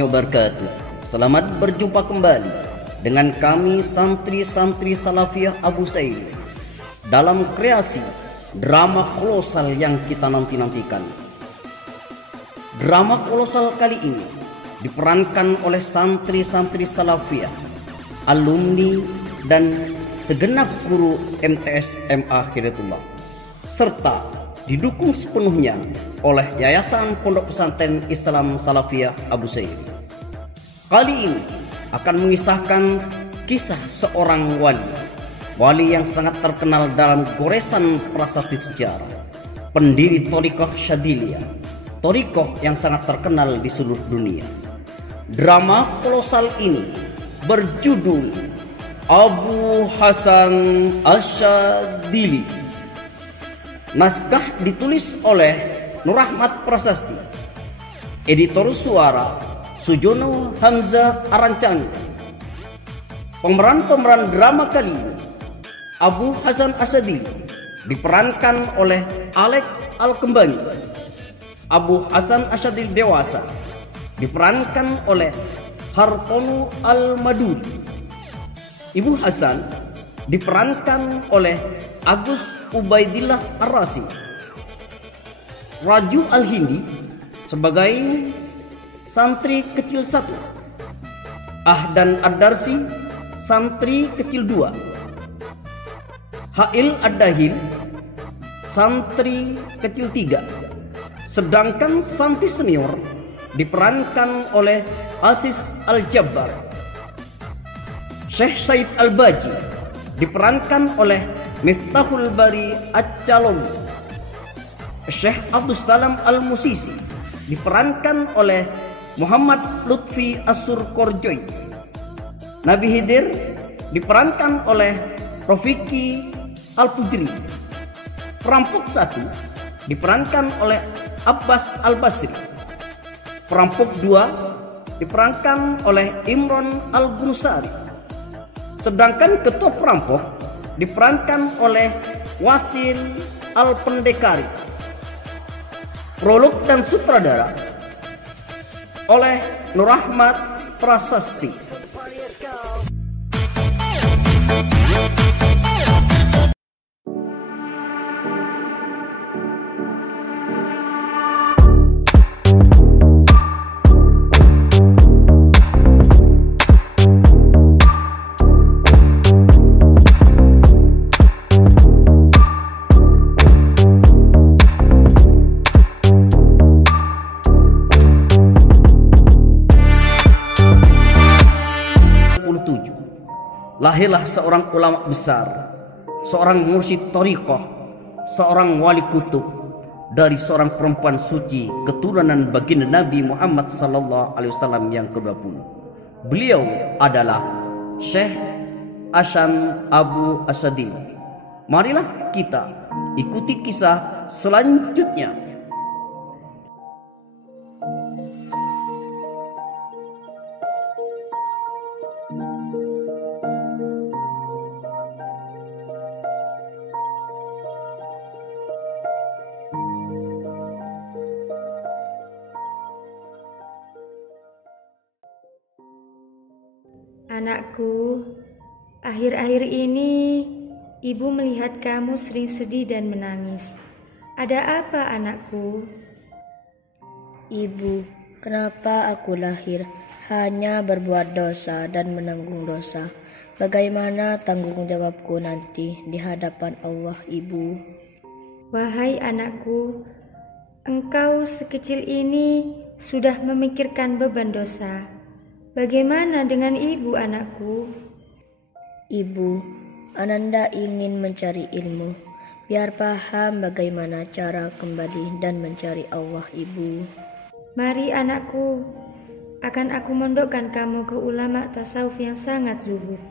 warahmatullahi wabarakatuh. Selamat berjumpa kembali dengan kami santri-santri Salafiyah Abu Said dalam kreasi drama kolosal yang kita nanti-nantikan. Drama kolosal kali ini diperankan oleh santri-santri Salafiyah, alumni dan segenap guru MTS MA Hidayatullah, serta didukung sepenuhnya oleh Yayasan Pondok Pesantren Islam Salafiyah Abu Said. Kali ini akan mengisahkan kisah seorang wali yang sangat terkenal dalam goresan prasasti sejarah, pendiri Thariqah Syadiliyah, thariqah yang sangat terkenal di seluruh dunia. Drama kolosal ini berjudul Abu Hasan Asyadili. Naskah ditulis oleh Nur Rahmat Prasasti, editor suara Sujono Hamzah Arancani. Pemeran drama kali ini, Abu Hasan Asyadili diperankan oleh Alek Al-Kembani. Abu Hasan Asyadili dewasa diperankan oleh Hartono Al-Maduri. Ibu Hasan diperankan oleh Agus Ubaidillah Ar-Rasi. Raju Al-Hindi sebagai santri kecil 1. Ahdan Ad-Darsi santri kecil 2. Hail Ad-Dahil santri kecil 3. Sedangkan santri senior diperankan oleh Aziz Al-Jabbar. Syekh Said Al-Baji diperankan oleh Miftahul Bari Ac-Calon. Syekh Abdul Salam Al-Musisi diperankan oleh Muhammad Lutfi As-Surkorjoy. Nabi Hidir diperankan oleh Rofiki Al-Pujri. Perampok 1 diperankan oleh Abbas Al-Basri. Perampok 2 diperankan oleh Imron Al-Gunusari. Sedangkan ketua perampok diperankan oleh Wasil Al-Pendekari. Prolog dan sutradara oleh Nur Rahmat Prasasti. Lahirlah seorang ulama besar, seorang mursyid thariqah, seorang wali kutub dari seorang perempuan suci keturunan baginda Nabi Muhammad SAW yang ke-20. Beliau adalah Syekh Hasan Abu Asyadili. Marilah kita ikuti kisah selanjutnya. Anakku, akhir-akhir ini ibu melihat kamu sering sedih dan menangis. Ada apa, anakku? Ibu, kenapa aku lahir hanya berbuat dosa dan menanggung dosa? Bagaimana tanggung jawabku nanti di hadapan Allah, Ibu? Wahai anakku, engkau sekecil ini sudah memikirkan beban dosa. Bagaimana dengan ibu, anakku? Ibu, Ananda ingin mencari ilmu, biar paham bagaimana cara kembali dan mencari Allah, Ibu. Mari anakku, akan aku mondokkan kamu ke ulama tasawuf yang sangat zuhud.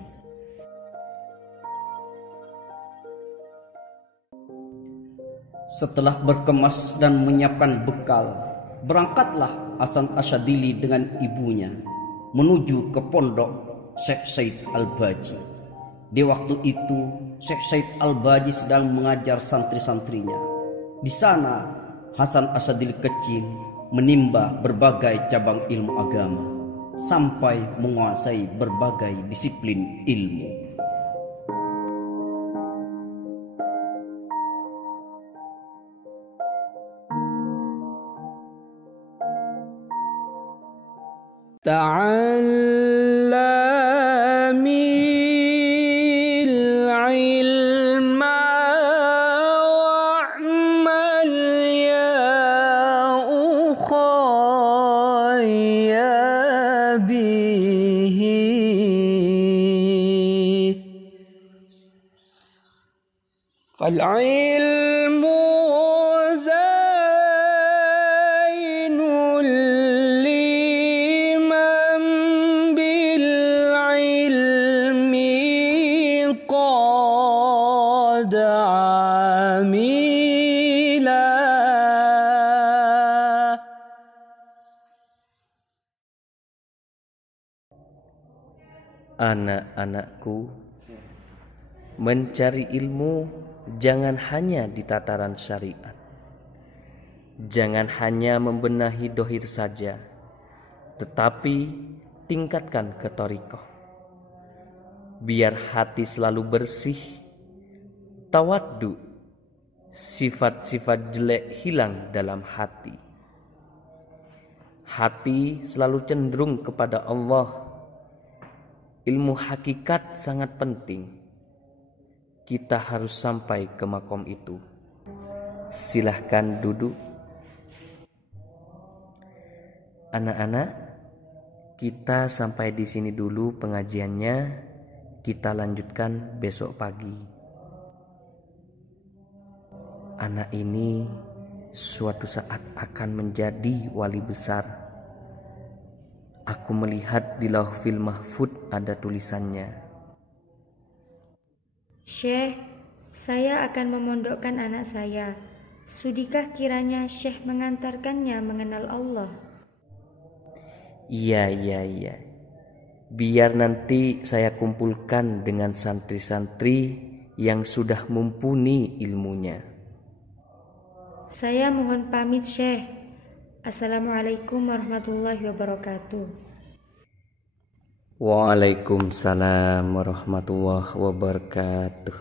Setelah berkemas dan menyiapkan bekal, berangkatlah Hasan Asyadili dengan ibunya menuju ke pondok Syekh Said Al-Baji. Di waktu itu Syekh Said Al-Baji sedang mengajar santri-santrinya. Di sana Hasan Asyadili kecil menimba berbagai cabang ilmu agama. sampai menguasai berbagai disiplin ilmu. تعلمي العلم واعمل يا أخي به فالعلم زين لمن بالعلم قد عملا. Anak-anakku, mencari ilmu jangan hanya di tataran syariat. Jangan hanya membenahi dohir saja, tetapi tingkatkan ke thariqah. Biar hati selalu bersih, tawaddu, sifat-sifat jelek hilang dalam hati. Hati selalu cenderung kepada Allah. Ilmu hakikat sangat penting. Kita harus sampai ke makom itu. Silahkan duduk. Anak-anak, kita sampai di sini dulu pengajiannya. Kita lanjutkan besok pagi. Anak ini suatu saat akan menjadi wali besar. Aku melihat di lauhul mahfuz ada tulisannya. Syekh, saya akan memondokkan anak saya. Sudikah kiranya Syekh mengantarkannya mengenal Allah? Iya. Biar nanti saya kumpulkan dengan santri-santri yang sudah mumpuni ilmunya. Saya mohon pamit, Syekh. Assalamualaikum warahmatullahi wabarakatuh. Waalaikumsalam warahmatullahi wabarakatuh.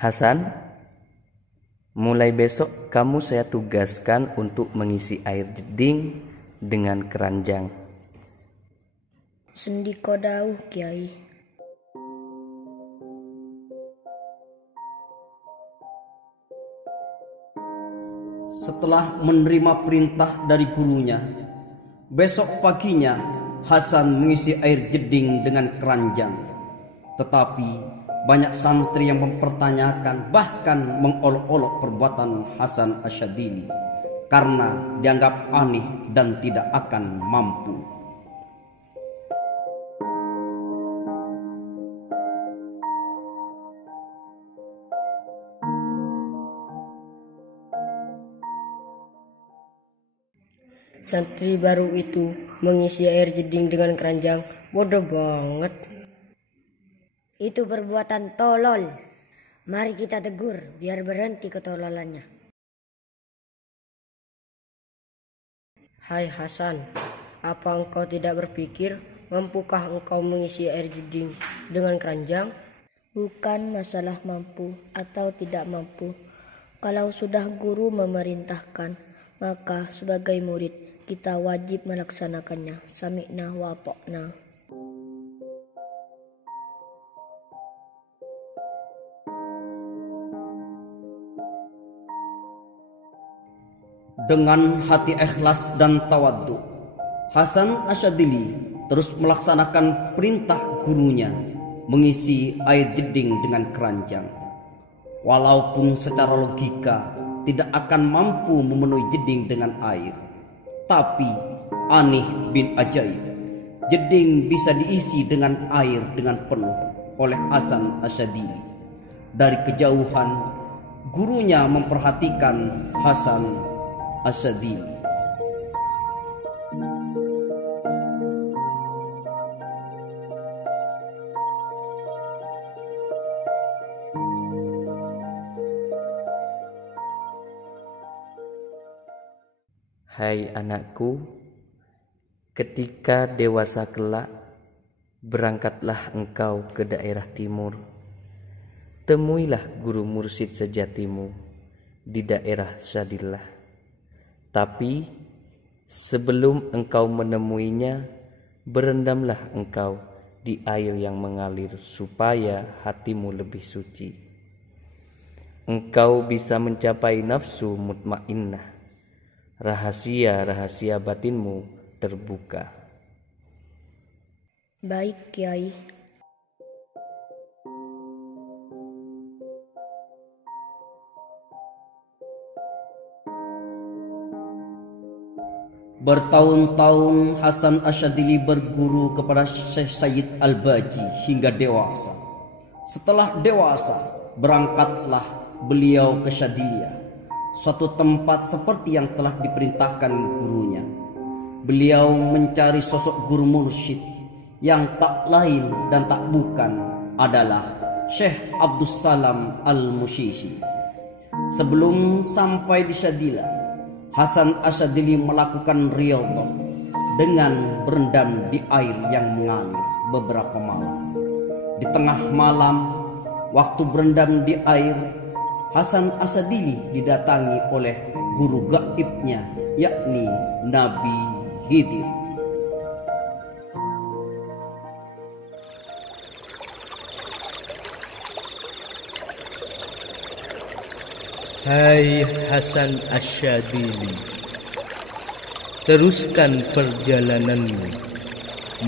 Hasan, mulai besok kamu saya tugaskan untuk mengisi air jeding dengan keranjang. Sendiko dawuh Kiai. Setelah menerima perintah dari gurunya, besok paginya Hasan mengisi air jeding dengan keranjang. Tetapi banyak santri yang mempertanyakan, bahkan mengolok-olok perbuatan Hasan Asyadili karena dianggap aneh dan tidak akan mampu. Santri baru itu mengisi air jeding dengan keranjang. Bodoh banget. Itu perbuatan tolol. Mari kita tegur biar berhenti ketololannya. Hai Hasan, apa engkau tidak berpikir mampukah engkau mengisi air jeding dengan keranjang? Bukan masalah mampu atau tidak mampu. Kalau sudah guru memerintahkan, maka sebagai murid kita wajib melaksanakannya. Sami'na wa ata'na. Dengan hati ikhlas dan tawadhu, Hasan Asyadili terus melaksanakan perintah gurunya mengisi air jeding dengan keranjang. Walaupun secara logika tidak akan mampu memenuhi jeding dengan air, tapi aneh bin ajaib, jeding bisa diisi dengan air dengan penuh oleh Hasan Asyadili. Dari kejauhan, gurunya memperhatikan Hasan Asyadili. Hai anakku, ketika dewasa kelak, berangkatlah engkau ke daerah timur. Temuilah guru mursyid sejatimu di daerah Syadillah. Tapi sebelum engkau menemuinya, berendamlah engkau di air yang mengalir supaya hatimu lebih suci. Engkau bisa mencapai nafsu mutmainnah. Rahasia-rahasia batinmu terbuka. Baik, Kiai. Bertahun-tahun Hasan Asyadili berguru kepada Syekh Sayyid Al-Baji hingga dewasa. Setelah dewasa, berangkatlah beliau ke Syadiliyah, suatu tempat seperti yang telah diperintahkan gurunya. Beliau mencari sosok guru mursyid yang tak lain dan tak bukan adalah Syekh Abdus Salam Al-Musyisi. Sebelum sampai di Syadiliyah, Hasan Asyadili melakukan riyadhah dengan berendam di air yang mengalir beberapa malam. Di tengah malam, waktu berendam di air, Hasan Asyadili didatangi oleh guru gaibnya, yakni Nabi Khidir. Hai Hasan Asyadili, teruskan perjalananmu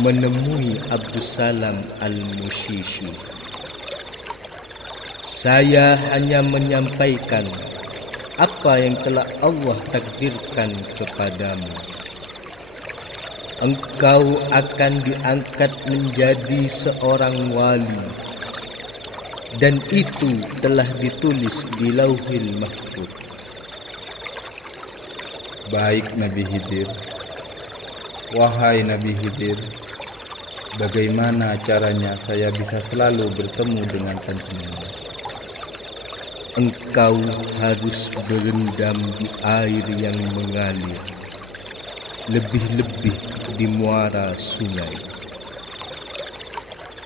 menemui Abdus Salam Al-Musyisi. Saya hanya menyampaikan apa yang telah Allah takdirkan kepadamu. Engkau akan diangkat menjadi seorang wali, dan itu telah ditulis di Lauhil Mahfuz. Baik Nabi Khidir. Wahai Nabi Khidir, bagaimana caranya saya bisa selalu bertemu dengan panjenengan? Engkau harus berendam di air yang mengalir, lebih-lebih di muara sungai.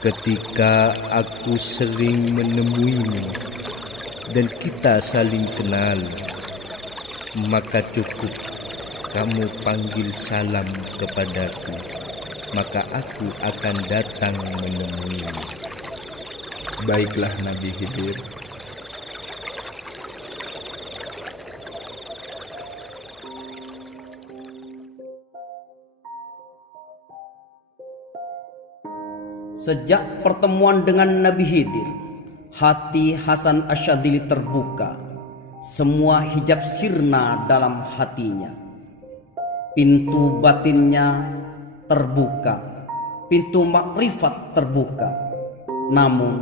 Ketika aku sering menemuimu dan kita saling kenal, maka cukup kamu panggil salam kepadaku, maka aku akan datang menemuimu. Baiklah Nabi Khidir. Sejak pertemuan dengan Nabi Khidir, hati Hasan Asyadili terbuka. Semua hijab sirna dalam hatinya. Pintu batinnya terbuka, pintu makrifat terbuka. Namun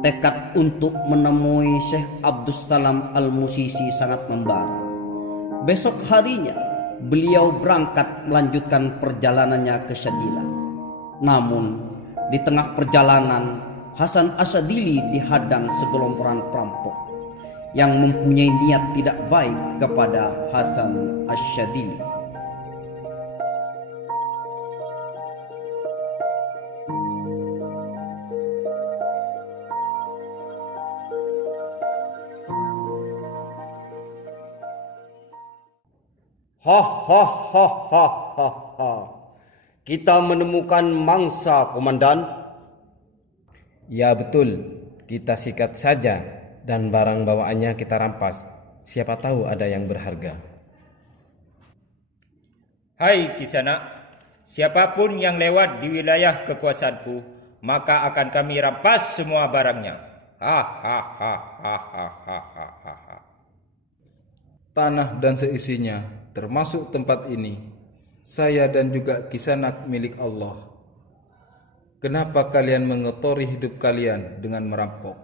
tekad untuk menemui Syekh Abdus Salam Al-Musyisi sangat membara. Besok harinya beliau berangkat melanjutkan perjalanannya ke Syadillah. Namun di tengah perjalanan, Hasan Asyadili dihadang segelomporan perampok yang mempunyai niat tidak baik kepada Hasan Asyadili. Kita menemukan mangsa, Komandan. Ya betul, kita sikat saja dan barang bawaannya kita rampas. Siapa tahu ada yang berharga. Hai Kisanak, siapapun yang lewat di wilayah kekuasaanku, maka akan kami rampas semua barangnya. Tanah dan seisinya, termasuk tempat ini, saya dan juga Kisanak milik Allah. Kenapa kalian mengotori hidup kalian dengan merampok?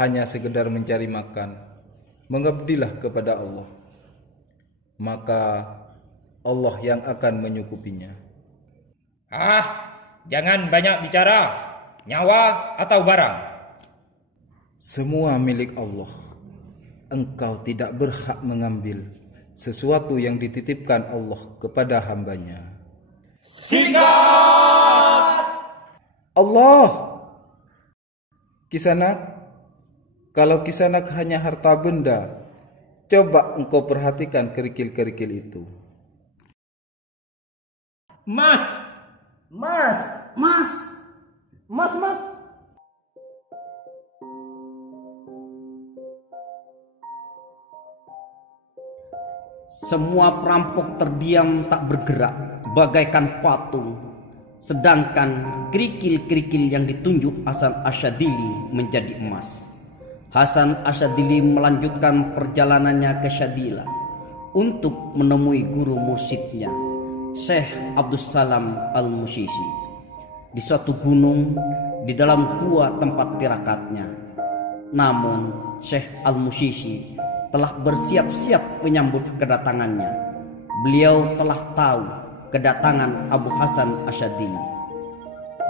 Hanya sekedar mencari makan, mengabdilah kepada Allah. Maka Allah yang akan menyukupinya. Jangan banyak bicara. Nyawa atau barang? Semua milik Allah. Engkau tidak berhak mengambil sesuatu yang dititipkan Allah kepada hambanya. Sikat! Allah! Kisanak, kalau Kisanak hanya harta benda, coba engkau perhatikan kerikil-kerikil itu. Mas! Mas, mas, mas, mas. Semua perampok terdiam tak bergerak bagaikan patung. Sedangkan kerikil-kerikil yang ditunjuk Hasan Asyadili menjadi emas. Hasan Asyadili melanjutkan perjalanannya ke Syadila untuk menemui guru mursyidnya, Syekh Abdussalam Al-Musisi, di suatu gunung di dalam gua tempat tirakatnya. Namun Syekh Al-Musisi telah bersiap-siap menyambut kedatangannya. Beliau telah tahu kedatangan Abu Hasan Asyadili.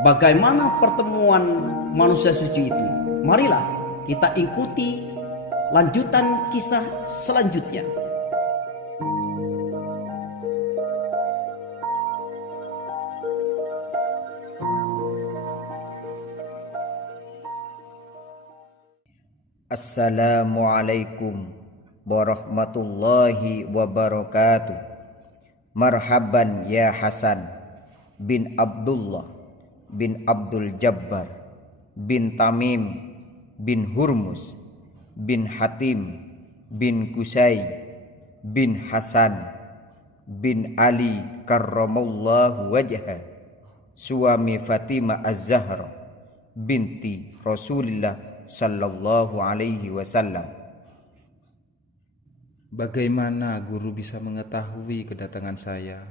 Bagaimana pertemuan manusia suci itu? Marilah kita ikuti lanjutan kisah selanjutnya. Assalamualaikum warahmatullahi wabarakatuh. Marhaban ya Hasan bin Abdullah bin Abdul Jabbar bin Tamim bin Hurmus bin Hatim bin Kusai bin Hasan bin Ali karramallahu wajhah, suami Fatimah Az-Zahra binti Rasulullah sallallahu alaihi wasallam. Bagaimana guru bisa mengetahui kedatangan saya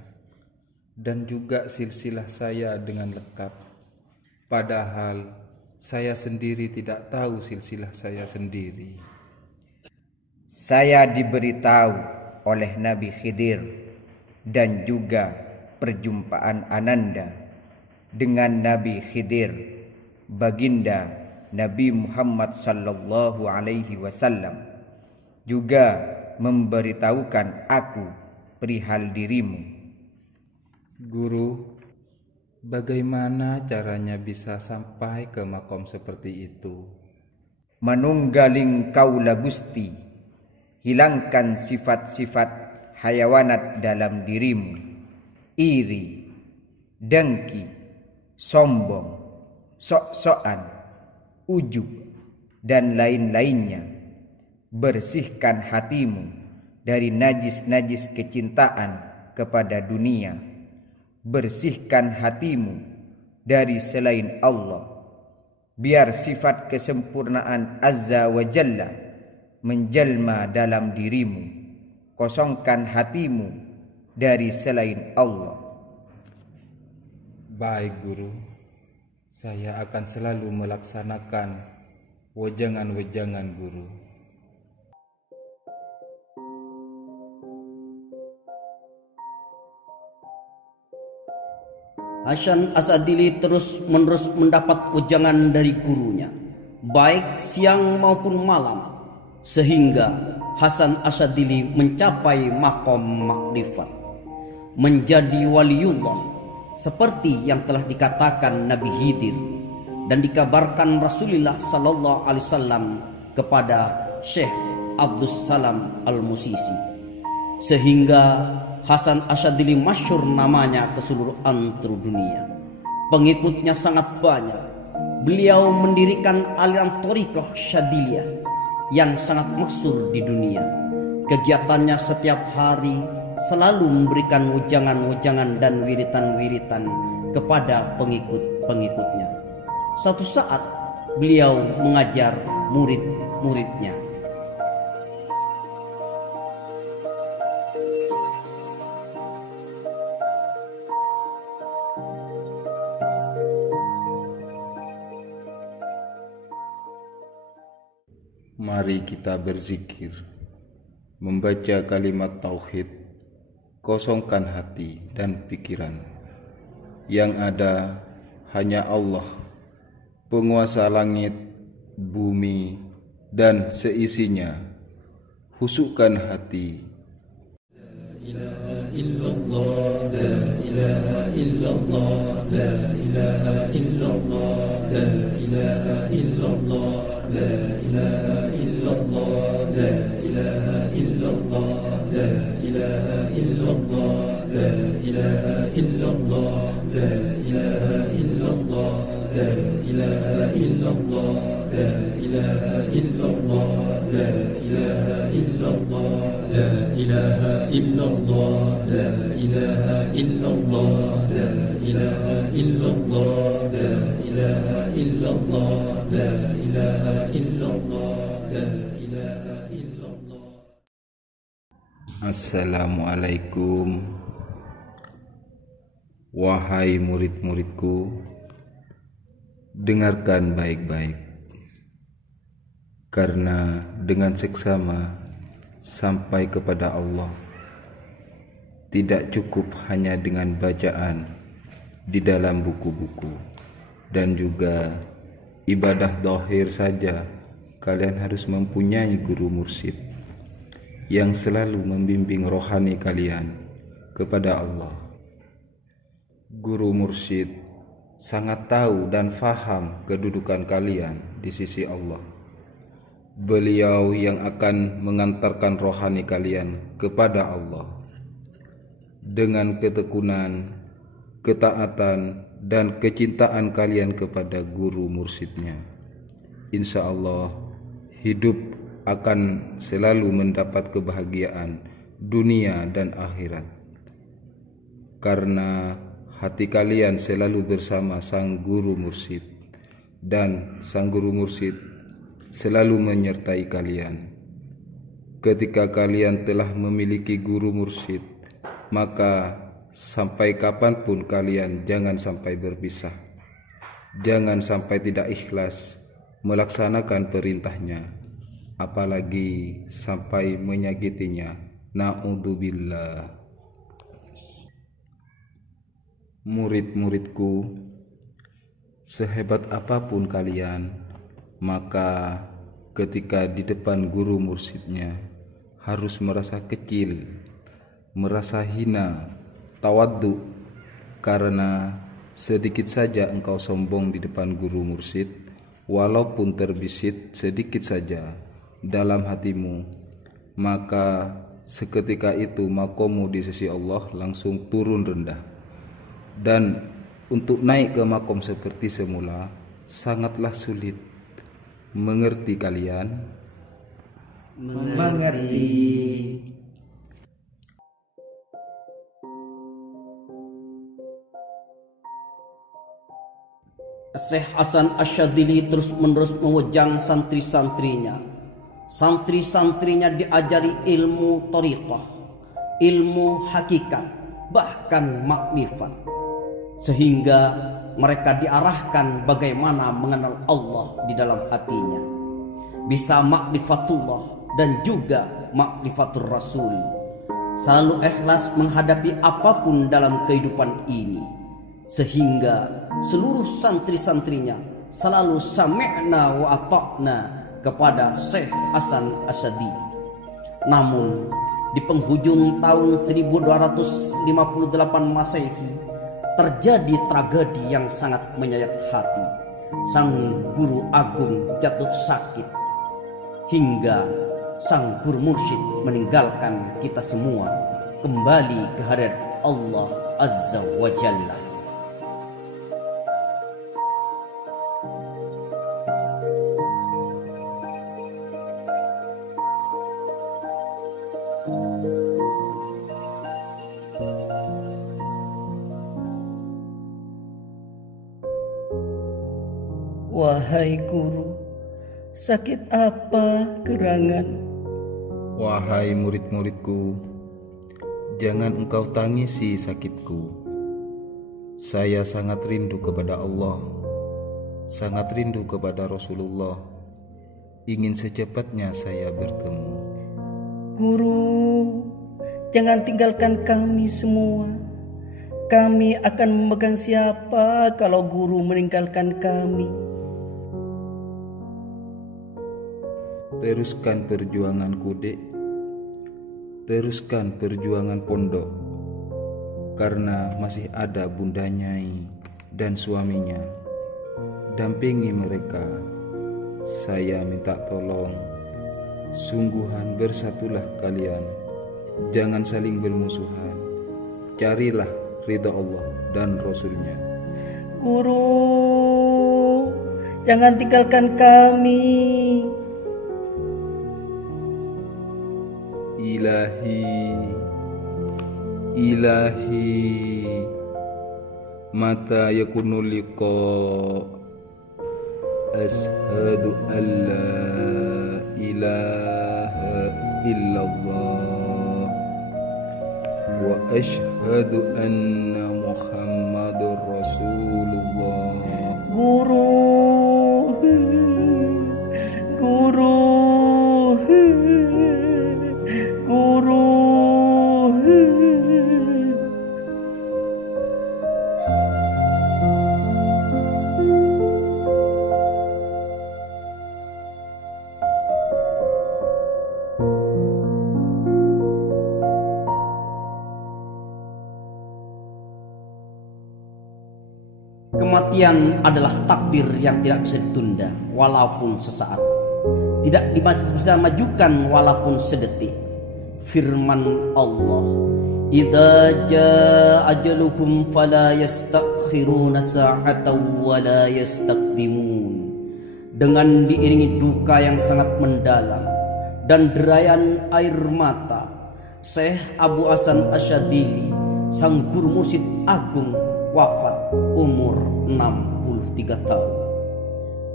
dan juga silsilah saya dengan lengkap, padahal saya sendiri tidak tahu silsilah saya sendiri? Saya diberitahu oleh Nabi Khidir dan juga perjumpaan Ananda dengan Nabi Khidir, baginda Nabi Muhammad sallallahu alaihi wasallam, juga memberitahukan aku perihal dirimu. Guru, bagaimana caranya bisa sampai ke makom seperti itu? Manunggaling kaula Gusti, hilangkan sifat-sifat hayawanat dalam dirimu, iri, dengki, sombong, sok-sokan, ujub, dan lain-lainnya. Bersihkan hatimu dari najis-najis kecintaan kepada dunia. Bersihkan hatimu dari selain Allah. Biar sifat kesempurnaan Azza wa Jalla menjelma dalam dirimu. Kosongkan hatimu dari selain Allah. Baik guru, saya akan selalu melaksanakan wejangan-wejangan guru. Hasan Asyadili terus-menerus mendapat wejangan dari gurunya, baik siang maupun malam, sehingga Hasan Asyadili mencapai makom makrifat, menjadi waliullah, seperti yang telah dikatakan Nabi Khidir dan dikabarkan Rasulullah sallallahu alaihi wasallam kepada Syekh Abdussalam Al-Musisi, sehingga Hasan Asyadili masyhur namanya ke seluruh antero dunia. Pengikutnya sangat banyak. Beliau mendirikan aliran thariqah Syadiliyah yang sangat masyhur di dunia. Kegiatannya setiap hari selalu memberikan wejangan-wejangan dan wiritan-wiritan kepada pengikut-pengikutnya. Suatu saat beliau mengajar murid-muridnya. Mari kita berzikir, membaca kalimat tauhid, kosongkan hati dan pikiran. Yang ada hanya Allah, penguasa langit, bumi, dan seisinya. Husukkan hati, Assalamualaikum. Wahai murid-muridku, dengarkan baik-baik, karena dengan seksama sampai kepada Allah tidak cukup hanya dengan bacaan di dalam buku-buku dan juga ibadah zahir saja. Kalian harus mempunyai guru mursyid yang selalu membimbing rohani kalian kepada Allah. Guru mursyid sangat tahu dan faham kedudukan kalian di sisi Allah. Beliau yang akan mengantarkan rohani kalian kepada Allah dengan ketekunan, ketaatan, dan kecintaan kalian kepada guru mursyidnya. Insya Allah hidup akan selalu mendapat kebahagiaan dunia dan akhirat, karena hati kalian selalu bersama sang guru mursyid, dan sang guru mursyid selalu menyertai kalian. Ketika kalian telah memiliki guru mursyid, maka sampai kapanpun kalian jangan sampai berpisah, jangan sampai tidak ikhlas melaksanakan perintahnya, apalagi sampai menyakitinya. Na'udzubillah. Murid-muridku, sehebat apapun kalian, maka ketika di depan guru mursyidnya harus merasa kecil, merasa hina, tawaddu, karena sedikit saja engkau sombong di depan guru mursyid, walaupun terbisit sedikit saja dalam hatimu, maka seketika itu makommu di sisi Allah langsung turun rendah. Dan untuk naik ke makom seperti semula sangatlah sulit. Mengerti kalian? Mengerti. Syekh Hasan Asyadili terus-menerus mewejang santri-santrinya. Santri-santrinya diajari ilmu thariqah, ilmu hakikat, bahkan makrifat, sehingga mereka diarahkan bagaimana mengenal Allah di dalam hatinya, bisa makrifatullah dan juga makrifatur Rasul, selalu ikhlas menghadapi apapun dalam kehidupan ini, sehingga seluruh santri-santrinya selalu sami'na wa ata'na kepada Syekh Hasan Asyadili. Namun di penghujung tahun 1258 Masehi terjadi tragedi yang sangat menyayat hati. Sang guru agung jatuh sakit, hingga sang guru mursyid meninggalkan kita semua kembali ke hadirat Allah Azza wa Jalla. Wahai guru, sakit apa gerangan? Wahai murid-muridku, jangan engkau tangisi sakitku. Saya sangat rindu kepada Allah, sangat rindu kepada Rasulullah. Ingin secepatnya saya bertemu. Guru, jangan tinggalkan kami semua. Kami akan memegang siapa kalau guru meninggalkan kami? Teruskan perjuanganku, Dek. teruskan perjuangan pondok, karena masih ada Bunda Nyai dan suaminya. Dampingi mereka. Saya minta tolong, sungguhan bersatulah kalian, jangan saling bermusuhan, carilah ridha Allah dan Rasulnya. Guru, jangan tinggalkan kami. Ilahi, mata yakunu liqa, ashhadu an la ilaha illallah wa ashhadu anna Muhammadur Rasulullah. Guru, Kematian adalah takdir yang tidak bisa ditunda walaupun sesaat, tidak bisa majukan walaupun sedetik. Firman Allah, "Idza jaa ajaluhum fala yastakhiruna sa'atan wa la yastaqdimun." Dengan diiringi duka yang sangat mendalam dan derayan air mata, Syekh Abu Hasan Asyadili, sang guru mursyid agung, wafat umur 63 tahun.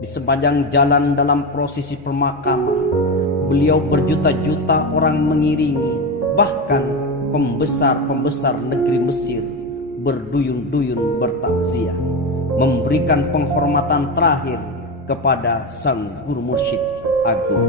Di sepanjang jalan dalam prosesi pemakaman, beliau berjuta-juta orang mengiringi, bahkan pembesar-pembesar negeri Mesir berduyun-duyun bertakziah, memberikan penghormatan terakhir kepada sang guru mursyid agung.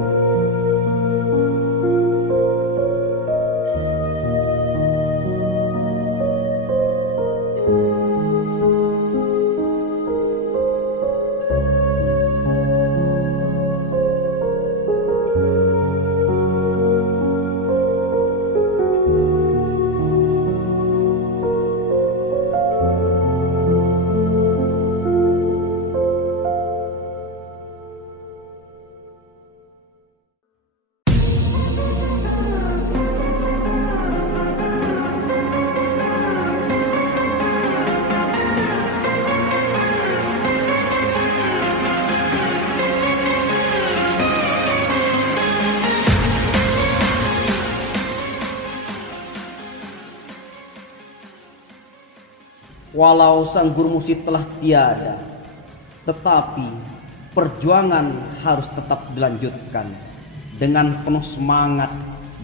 Walau sang guru mursyid telah tiada, tetapi perjuangan harus tetap dilanjutkan dengan penuh semangat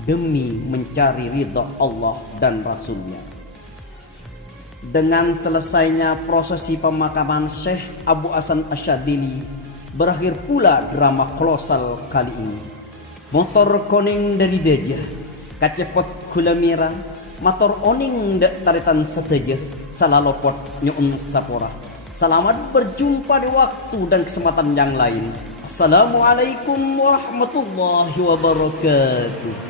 demi mencari ridha Allah dan Rasulnya. Dengan selesainya prosesi pemakaman Syekh Abu Hasan Asyadili, berakhir pula drama kolosal kali ini. Motor koning dari Dejah, kacepot gula merah, motor oning dek taritan seteja, salah lopot nyun sapora. Selamat berjumpa di waktu dan kesempatan yang lain. Assalamualaikum warahmatullahi wabarakatuh.